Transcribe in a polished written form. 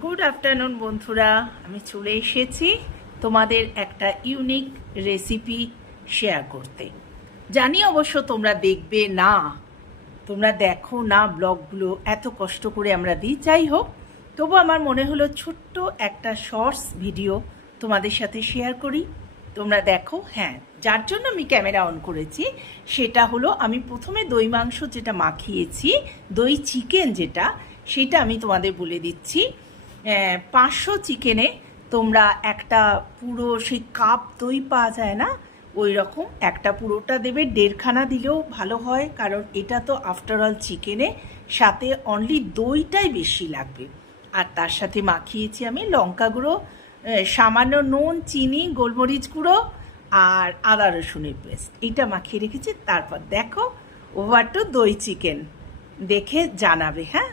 Good afternoon বন্ধুরা, আমি চলে এসেছি তোমাদের একটা ইউনিক রেসিপি শেয়ার করতে। জানি অবশ্য তোমরা দেখবে না, তোমরা দেখো না ব্লগগুলো, এত কষ্ট করে আমরা দিই। যাই হোক, তবু আমার মনে হলো ছোট্ট একটা শর্টস ভিডিও তোমাদের সাথে শেয়ার করি, তোমরা দেখো। হ্যাঁ, যার জন্য আমি ক্যামেরা অন করেছি সেটা হলো, আমি প্রথমে দই মাংস যেটা মাখিয়েছি, দই চিকেন যেটা, সেটা আমি তোমাদের বলে দিচ্ছি। 500 চিকেনে তোমরা একটা পুরো সেই কাপ দই পাওয়া যায় না, ওই রকম একটা পুরোটা দেবে। 1.5খানা দিলেও ভালো হয়, কারণ এটা তো আফটারঅল চিকেনে, সাথে অনলি দইটাই বেশি লাগবে। আর তার সাথে মাখিয়েছি আমি লঙ্কা গুঁড়ো, সামান্য নুন, চিনি, গোলমরিচ গুঁড়ো আর আদা রসুনের পেস্ট, এইটা মাখিয়ে রেখেছি। তারপর দেখো ওভার টু দই চিকেন, দেখে জানাবে। হ্যাঁ।